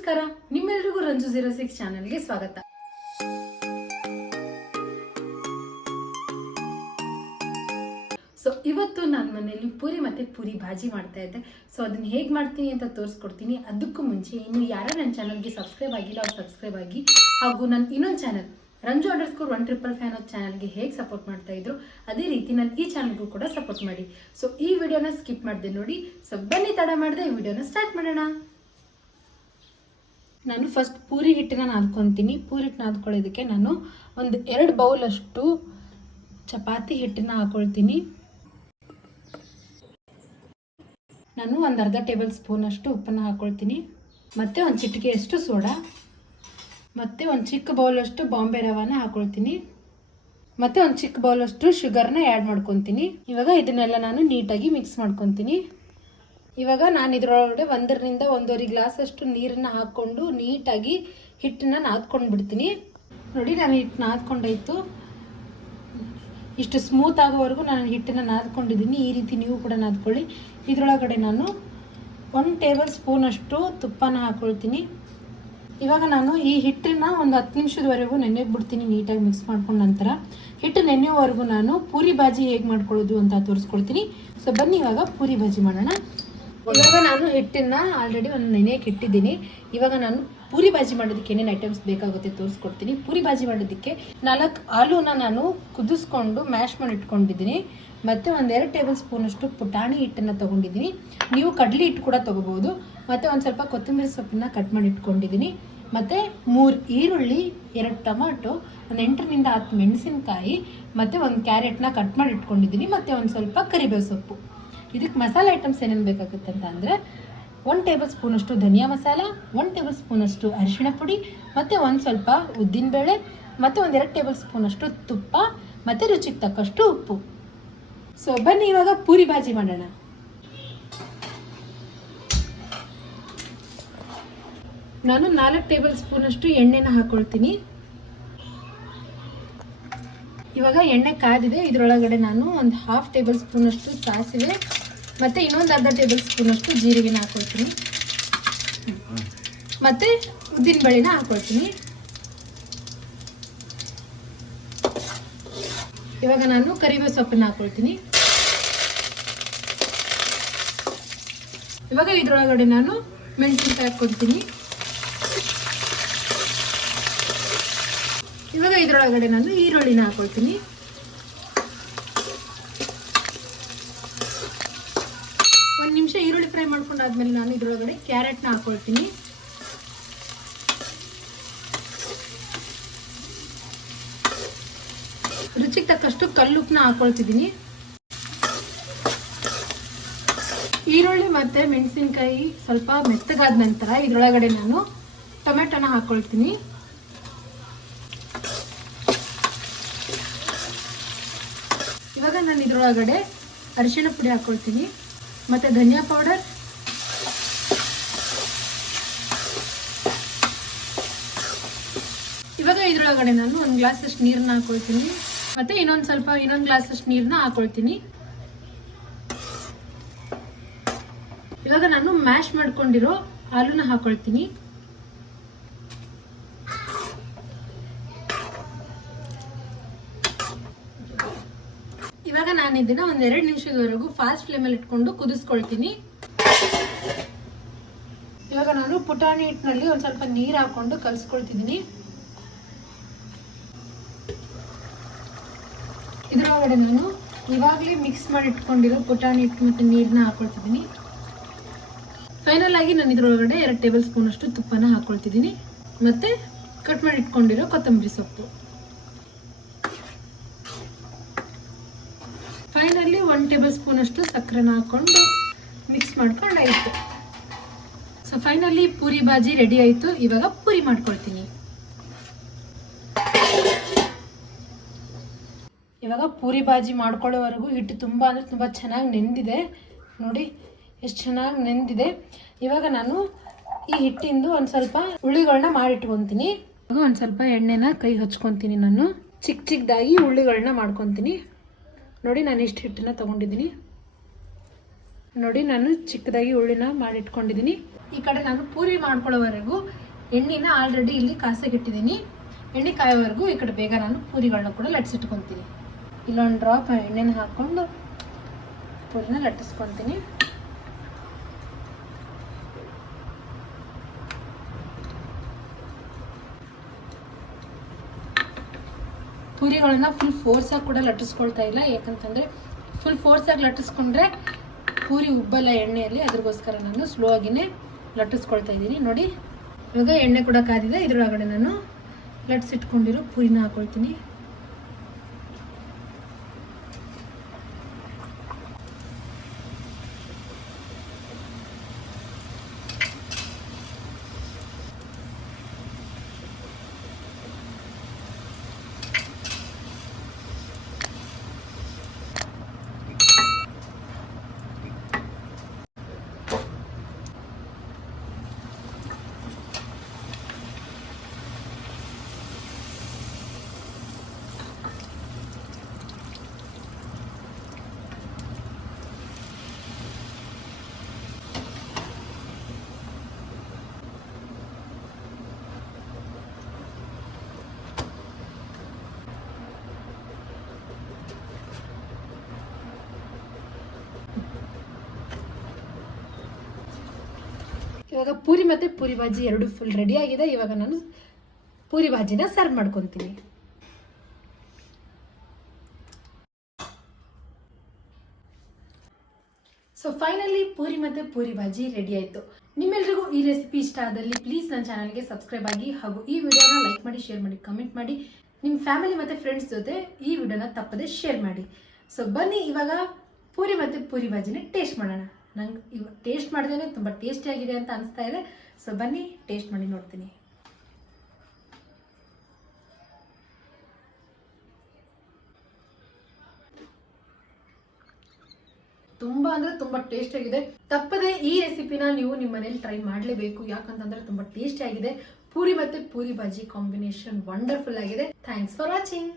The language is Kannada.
ನಮಸ್ಕಾರ, ನಿಮ್ಮೆಲ್ರಿಗೂ ರಂಜು ಜೀರೋ ಸಿಕ್ಸ್ ಚಾನೆಲ್ಗೆ ಸ್ವಾಗತ. ಸೊ ಇವತ್ತು ನಾನು ಮನೆಯಲ್ಲಿ ಪೂರಿ ಮತ್ತೆ ಪೂರಿ ಭಾಜಿ ಮಾಡ್ತಾ ಇದ್ದೆ. ಸೊ ಅದನ್ನ ಹೇಗೆ ಮಾಡ್ತೀನಿ ಅಂತ ತೋರಿಸ್ಕೊಡ್ತೀನಿ. ಅದಕ್ಕೂ ಮುಂಚೆ ಇನ್ನು ಯಾರು ನನ್ನ ಚಾನಲ್ಗೆ ಸಬ್ಸ್ಕ್ರೈಬ್ ಆಗಿಲ್ಲ, ಅವ್ರು ಸಬ್ಸ್ಕ್ರೈಬ್ ಆಗಿ. ಹಾಗೂ ನನ್ನ ಇನ್ನೊಂದು channel, Ranju underscore one triple fan of ಚಾನಲ್ಗೆ ಹೇಗೆ ಸಪೋರ್ಟ್ ಮಾಡ್ತಾ ಇದ್ರು, ಅದೇ ರೀತಿ ನಾನು ಈ ಚಾನಲ್ಗೂ ಕೂಡ ಸಪೋರ್ಟ್ ಮಾಡಿ. ಸೊ ಈ ವಿಡಿಯೋನ ಸ್ಕಿಪ್ ಮಾಡಿದೆ ನೋಡಿ. ಸೊ ಬನ್ನಿ ತಡ ಮಾಡಿದೆ ಈ ವಿಡಿಯೋನ ಸ್ಟಾರ್ಟ್ ಮಾಡೋಣ. ನಾನು ಫಸ್ಟ್ ಪೂರಿ ಹಿಟ್ಟನ್ನ ನಾದ್ಕೊತೀನಿ. ಪೂರಿ ಹಿಟ್ಟು ನಾದ್ಕೊಳ್ಳೋದಕ್ಕೆ ನಾನು ಒಂದು ಎರಡು ಬೌಲ್ ಅಷ್ಟು ಚಪಾತಿ ಹಿಟ್ಟನ್ನ ಹಾಕೊಳ್ತೀನಿ. ನಾನು ಒಂದು ಅರ್ಧ ಟೇಬಲ್ ಸ್ಪೂನ್ ಅಷ್ಟು ಉಪ್ಪನ್ನು ಹಾಕೊಳ್ತೀನಿ. ಮತ್ತು ಒಂದು ಚಿಟಿಕೆಯಷ್ಟು ಸೋಡಾ. ಮತ್ತು ಒಂದು ಚಿಕ್ಕ ಬೌಲಷ್ಟು ಬಾಂಬೆ ರವಾನ ಹಾಕೊಳ್ತೀನಿ. ಮತ್ತು ಒಂದು ಚಿಕ್ಕ ಬೌಲಷ್ಟು ಶುಗರ್ನ ಆ್ಯಡ್ ಮಾಡ್ಕೊತೀನಿ. ಇವಾಗ ಇದನ್ನೆಲ್ಲ ನಾನು ನೀಟಾಗಿ ಮಿಕ್ಸ್ ಮಾಡ್ಕೊತೀನಿ. ಇವಾಗ ನಾನು ಇದರೊಳಗಡೆ ಒಂದರಿಂದ ಒಂದೂವರೆ ಗ್ಲಾಸಷ್ಟು ನೀರನ್ನ ಹಾಕ್ಕೊಂಡು ನೀಟಾಗಿ ಹಿಟ್ಟನ್ನ ನಾದ್ಕೊಂಡು ಬಿಡ್ತೀನಿ ನೋಡಿ, ನಾನು ಹಿಟ್ಟು ನಾದ್ಕೊಂಡಾಯ್ತು. ಇಷ್ಟು ಸ್ಮೂತ್ ಆಗೋವರೆಗೂ ನಾನು ಹಿಟ್ಟನ್ನ ನಾದ್ಕೊಂಡಿದ್ದೀನಿ. ಈ ರೀತಿ ನೀವು ಕೂಡ ನಾದ್ಕೊಳ್ಳಿ. ಇದರೊಳಗಡೆ ನಾನು ಒನ್ ಟೇಬಲ್ ಸ್ಪೂನ್ ಅಷ್ಟು ತುಪ್ಪನ ಹಾಕ್ಕೊಳ್ತೀನಿ ಇವಾಗ ನಾನು ಈ ಹಿಟ್ಟನ್ನ ಒಂದು ಹತ್ತು ನಿಮಿಷದವರೆಗೂ ನೆನೆಗೆ ಬಿಡ್ತೀನಿ ನೀಟಾಗಿ ಮಿಕ್ಸ್ ಮಾಡ್ಕೊಂಡ ನಂತರ. ಹಿಟ್ಟು ನೆನೆಯೋವರೆಗೂ ನಾನು ಪೂರಿ ಬಾಜಿ ಹೇಗೆ ಮಾಡ್ಕೊಳ್ಳೋದು ಅಂತ ತೋರಿಸ್ಕೊಳ್ತೀನಿ ಸೊ ಬನ್ನಿ ಇವಾಗ ಪೂರಿ ಬಾಜಿ ಮಾಡೋಣ. ಇವಾಗ ನಾನು ಹಿಟ್ಟನ್ನ ಆಲ್ರೆಡಿ ಒಂದು ನೆನೆಯಕ್ಕೆ ಇಟ್ಟಿದ್ದೀನಿ. ಇವಾಗ ನಾನು ಪೂರಿ ಬಾಜಿ ಮಾಡೋದಕ್ಕೆ ಏನೇನು ಐಟಮ್ಸ್ ಬೇಕಾಗುತ್ತೆ ತೋರಿಸ್ಕೊಡ್ತೀನಿ. ಪೂರಿ ಬಾಜಿ ಮಾಡೋದಕ್ಕೆ ನಾಲ್ಕು ಆಲೂನ ನಾನು ಕುದಿಸ್ಕೊಂಡು ಮ್ಯಾಶ್ ಮಾಡಿ ಇಟ್ಕೊಂಡಿದ್ದೀನಿ. ಮತ್ತು ಒಂದೆರಡು ಟೇಬಲ್ ಸ್ಪೂನ್ ಅಷ್ಟು ಪುಟಾಣಿ ಹಿಟ್ಟನ್ನು ತೊಗೊಂಡಿದ್ದೀನಿ. ನೀವು ಕಡಲೆ ಹಿಟ್ಟು ಕೂಡ ತೊಗೋಬೋದು ಮತ್ತು ಒಂದು ಸ್ವಲ್ಪ ಕೊತ್ತಂಬರಿ ಸೊಪ್ಪನ್ನ ಕಟ್ ಮಾಡಿ ಇಟ್ಕೊಂಡಿದ್ದೀನಿ. ಮತ್ತು ಮೂರು ಈರುಳ್ಳಿ, ಎರಡು ಟೊಮಾಟೊ, ಒಂದು ಎಂಟರಿಂದ ಹತ್ತು ಮೆಣಸಿನಕಾಯಿ, ಮತ್ತು ಒಂದು ಕ್ಯಾರೆಟ್ನ ಕಟ್ ಮಾಡಿ ಇಟ್ಕೊಂಡಿದ್ದೀನಿ. ಮತ್ತು ಒಂದು ಸ್ವಲ್ಪ ಕರಿಬೇವು ಸೊಪ್ಪು. ಇದಕ್ಕೆ ಮಸಾಲೆ ಐಟಮ್ಸ್ ಏನೇನು ಬೇಕಾಗುತ್ತೆ ಅಂತ ಅಂದರೆ ಒನ್ ಟೇಬಲ್ ಸ್ಪೂನಷ್ಟು ಧನಿಯಾ ಮಸಾಲ ಒನ್ ಟೇಬಲ್ ಸ್ಪೂನಷ್ಟು ಅರಿಶಿಣ ಪುಡಿ, ಮತ್ತು ಒಂದು ಸ್ವಲ್ಪ ಉದ್ದಿನಬೇಳೆ ಮತ್ತು ಒಂದೆರಡು ಟೇಬಲ್ ಸ್ಪೂನಷ್ಟು ತುಪ್ಪ, ಮತ್ತು ರುಚಿಗೆ ತಕ್ಕಷ್ಟು ಉಪ್ಪು. ಸೊ ಬನ್ನಿ ಇವಾಗ ಪೂರಿ ಭಾಜಿ ಮಾಡೋಣ. ನಾನು ನಾಲ್ಕು ಟೇಬಲ್ ಸ್ಪೂನಷ್ಟು ಎಣ್ಣೆನ ಹಾಕೊಳ್ತೀನಿ. ಇವಾಗ ಎಣ್ಣೆ ಕಾದಿದೆ ಇದರೊಳಗಡೆ ನಾನು ಒಂದು ಹಾಫ್ ಟೇಬಲ್ ಸ್ಪೂನಷ್ಟು ಸಾಸಿವೆ ಮತ್ತು ಇನ್ನೊಂದು ಅರ್ಧ ಟೇಬಲ್ ಸ್ಪೂನಷ್ಟು ಜೀರಿಗೆನ ಹಾಕೊಳ್ತೀನಿ. ಮತ್ತು ಉದ್ದಿನಬೇಳೆನ ಹಾಕೊಳ್ತೀನಿ. ಇವಾಗ ನಾನು ಕರಿಬೇವು ಸೊಪ್ಪನ್ನ ಹಾಕೊಳ್ತೀನಿ. ಇವಾಗ ಇದರೊಳಗಡೆ ನಾನು ಮೆಣಸಿನ್ಕಾಯಿ ಹಾಕ್ಕೊಳ್ತೀನಿ ಇವಾಗ ಇದರೊಳಗಡೆ ನಾನು ಈರುಳ್ಳಿನ ಹಾಕೊಳ್ತೀನಿ. ಒಂದು ನಿಮಿಷ ಈರುಳ್ಳಿ ಫ್ರೈ ಮಾಡ್ಕೊಂಡಾದ್ಮೇಲೆ ನಾನು ಇದರೊಳಗಡೆ ಕ್ಯಾರೆಟ್ನ ಹಾಕೊಳ್ತೀನಿ. ರುಚಿಗೆ ತಕ್ಕಷ್ಟು ಕಲ್ಲುಪ್ಪನ್ನ ಹಾಕೊಳ್ತಿದ್ದೀನಿ. ಈರುಳ್ಳಿ ಮತ್ತು ಮೆಣಸಿನ್ಕಾಯಿ ಸ್ವಲ್ಪ ಮೆತ್ತಗಾದ ನಂತರ ಇದರೊಳಗಡೆ ನಾನು ಟೊಮೆಟೊನ ಹಾಕೊಳ್ತೀನಿ. ನಾನು ಇದರೊಳಗಡೆ ಅರಿಶಿಣ ಪುಡಿ ಹಾಕೊಳ್ತೀನಿ. ಮತ್ತು ಧನಿಯಾ ಪೌಡರ್ ಇವಾಗ ಇದರೊಳಗಡೆ ನಾನು ಒಂದು ಗ್ಲಾಸ್ ಅಷ್ಟು ನೀರನ್ನ ಹಾಕೊಳ್ತೀನಿ. ಮತ್ತೆ ಇನ್ನೊಂದು ಸ್ವಲ್ಪ ಇನ್ನೊಂದು ಗ್ಲಾಸ್ ಅಷ್ಟು ನೀರನ್ನ ಹಾಕೊಳ್ತೀನಿ. ಇವಾಗ ನಾನು ಮ್ಯಾಶ್ ಮಾಡ್ಕೊಂಡಿರೋ ಹಾಲುನ ಹಾಕೊಳ್ತೀನಿ ಇವಾಗ ನಾನು ಇದನ್ನ ಎರಡು ನಿಮಿಷದವರೆಗೂ ಫಾಸ್ಟ್ ಫ್ಲೇಮಲ್ಲಿ ಇಟ್ಕೊಂಡು ಕುದಿಸ್ಕೊಳ್ತೀನಿ. ಇವಾಗ ನಾನು ಪುಟಾಣಿ ಹಿಟ್ಟಿನಲ್ಲಿ ಒಂದ್ ಸ್ವಲ್ಪ ನೀರು ಹಾಕೊಂಡು ಕಲ್ಸ್ಕೊಳ್ತಿದ್ದೀನಿ. ಇದರೊಳಗಡೆ ನಾನು ಇವಾಗಲೇ ಮಿಕ್ಸ್ ಮಾಡಿ ಇಟ್ಕೊಂಡಿರೋ ಪುಟಾಣಿ ಹಿಟ್ಟು ಮತ್ತು ನೀರನ್ನ ಹಾಕೊಳ್ತಿದ್ದೀನಿ. ಫೈನಲ್ ಆಗಿ ನಾನು ಇದರೊಳಗಡೆ ಎರಡು ಟೇಬಲ್ ಸ್ಪೂನ್ ಅಷ್ಟು ತುಪ್ಪನ ಹಾಕೊಳ್ತಿದ್ದೀನಿ. ಮತ್ತೆ ಕಟ್ ಮಾಡಿ ಇಟ್ಕೊಂಡಿರೋ ಕೊತ್ತಂಬರಿ ಸೊಪ್ಪು. ಫೈನಲಿ ಒನ್ ಟೇಬಲ್ ಸ್ಪೂನ್ ಅಷ್ಟು ಸಕ್ಕರೆನ ಹಾಕೊಂಡು ಮಿಕ್ಸ್ ಮಾಡ್ಕೊಂಡು ಆಯಿತು so finally puri bhaji ready ಆಯಿತು. ಇವಾಗ ಪೂರಿ ಮಾಡ್ಕೊಳ್ತೀನಿ. ಇವಾಗ ಪೂರಿ ಬಾಜಿ ಮಾಡ್ಕೊಳ್ಳೋವರೆಗೂ ಹಿಟ್ಟು ತುಂಬ ಅಂದರೆ ತುಂಬ ಚೆನ್ನಾಗಿ ನೆಂದಿದೆ. ನೋಡಿ, ಎಷ್ಟು ಚೆನ್ನಾಗಿ ನೆಂದಿದೆ. ಇವಾಗ ನಾನು ಈ ಹಿಟ್ಟಿಂದು ಒಂದು ಸ್ವಲ್ಪ ಉಳ್ಳಿಗಳನ್ನ ಮಾಡಿಟ್ಕೊತೀನಿ. ಇವಾಗ ಒಂದು ಸ್ವಲ್ಪ ಎಣ್ಣೆನ ಕೈ ಹಚ್ಕೊತೀನಿ ನಾನು. ಚಿಕ್ಕ ಚಿಕ್ಕದಾಗಿ ಉಳ್ಳಿಗಳನ್ನ ಮಾಡ್ಕೊತೀನಿ. ನೋಡಿ ನಾನು ಇಷ್ಟು ಹಿಟ್ಟನ್ನ ತೊಗೊಂಡಿದ್ದೀನಿ. ನೋಡಿ ನಾನು ಚಿಕ್ಕದಾಗಿ ಉಳ್ಳಿನ ಮಾಡಿಟ್ಕೊಂಡಿದ್ದೀನಿ. ಈ ಕಡೆ ನಾನು ಪೂರಿ ಮಾಡ್ಕೊಳ್ಳೋವರೆಗೂ ಎಣ್ಣೆನ ಆಲ್ರೆಡಿ ಇಲ್ಲಿ ಕಾಸಾಗಿಟ್ಟಿದ್ದೀನಿ ಎಣ್ಣೆ ಕಾಯೋವರೆಗೂ ಈ ಕಡೆ ಬೇಗ ನಾನು ಪೂರಿಗಳನ್ನ ಕೂಡ ಲಟ್ಸಿಟ್ಕೊತೀನಿ ಇಲ್ಲೊಂದು ಡ್ರಾಪ್ ಎಣ್ಣೆನ ಹಾಕ್ಕೊಂಡು ಪೂರಿನ ಲಟ್ಟಿಸ್ಕೊತೀನಿ ಪೂರಿಗಳನ್ನ ಫುಲ್ ಫೋರ್ಸಾಗಿ ಕೂಡ ಲಟ್ಟಿಸ್ಕೊಳ್ತಾ ಇಲ್ಲ. ಯಾಕಂತಂದರೆ ಫುಲ್ ಫೋರ್ಸಾಗಿ ಲಟ್ಟಿಸ್ಕೊಂಡ್ರೆ ಪೂರಿ ಉಬ್ಬಲ್ಲ ಎಣ್ಣೆಯಲ್ಲಿ, ಅದ್ರಗೋಸ್ಕರ ನಾನು ಸ್ಲೋ ಆಗಿನೇ ಲಟ್ಟಿಸ್ಕೊಳ್ತಾ ಇದ್ದೀನಿ. ನೋಡಿ, ಇವಾಗ ಎಣ್ಣೆ ಕೂಡ ಕಾದಿದೆ. ಇದ್ರೊಳಗಡೆ ನಾನು ಲಟ್ಸಿಟ್ಕೊಂಡಿರೋ ಪೂರಿನ ಹಾಕೊಳ್ತೀನಿ. ಇವಾಗ ಪೂರಿ ಮತ್ತು ಪೂರಿ ಬಾಜಿ ಎರಡು ಫುಲ್ ರೆಡಿ ಆಗಿದೆ. ಇವಾಗ ನಾನು ಪೂರಿ ಬಾಜಿನ ಸರ್ವ್ ಮಾಡ್ಕೊತೀನಿ. ಸೊ ಫೈನಲಿ ಪೂರಿ ಮತ್ತು ಪೂರಿ ಬಾಜಿ ರೆಡಿ ಆಯಿತು. ನಿಮ್ಮೆಲ್ರಿಗೂ ಈ ರೆಸಿಪಿ ಇಷ್ಟ ಆದಲ್ಲಿ ಪ್ಲೀಸ್ ನನ್ನ ಚಾನಲ್ಗೆ ಸಬ್ಸ್ಕ್ರೈಬ್ ಆಗಿ ಹಾಗೂ ಈ ವಿಡಿಯೋನ ಲೈಕ್ ಮಾಡಿ ಶೇರ್ ಮಾಡಿ ಕಮೆಂಟ್ ಮಾಡಿ. ನಿಮ್ಮ ಫ್ಯಾಮಿಲಿ ಮತ್ತು ಫ್ರೆಂಡ್ಸ್ ಜೊತೆ ಈ ವಿಡಿಯೋನ ತಪ್ಪದೆ ಶೇರ್ ಮಾಡಿ. ಸೊ ಬನ್ನಿ ಇವಾಗ ಪೂರಿ ಮತ್ತು ಪೂರಿ ಬಾಜಿನ ಟೇಸ್ಟ್ ಮಾಡೋಣ. ನಂಗೆ ಇವಾಗ ಟೇಸ್ಟ್ ಮಾಡಿದ್ರೆ ತುಂಬ ಟೇಸ್ಟಿಯಾಗಿದೆ ಅಂತ ಅನಿಸ್ತಾ ಇದೆ. ಸೊ ಬನ್ನಿ ಟೇಸ್ಟ್ ಮಾಡಿ ನೋಡ್ತೀನಿ. ತುಂಬಾ ಅಂದ್ರೆ ತುಂಬಾ ಟೇಸ್ಟ್ ಆಗಿದೆ. ತಪ್ಪದೆ ಈ ರೆಸಿಪಿನ ನೀವು ನಿಮ್ಮ ಮನೇಲಿ ಟ್ರೈ ಮಾಡಲೇಬೇಕು. ಯಾಕಂತಂದ್ರೆ ತುಂಬಾ ಟೇಸ್ಟಿ ಆಗಿದೆ. ಪೂರಿ ಮತ್ತೆ ಪೂರಿ ಬಾಜಿ ಕಾಂಬಿನೇಷನ್ ವಂಡರ್ಫುಲ್ ಆಗಿದೆ. Thanks for watching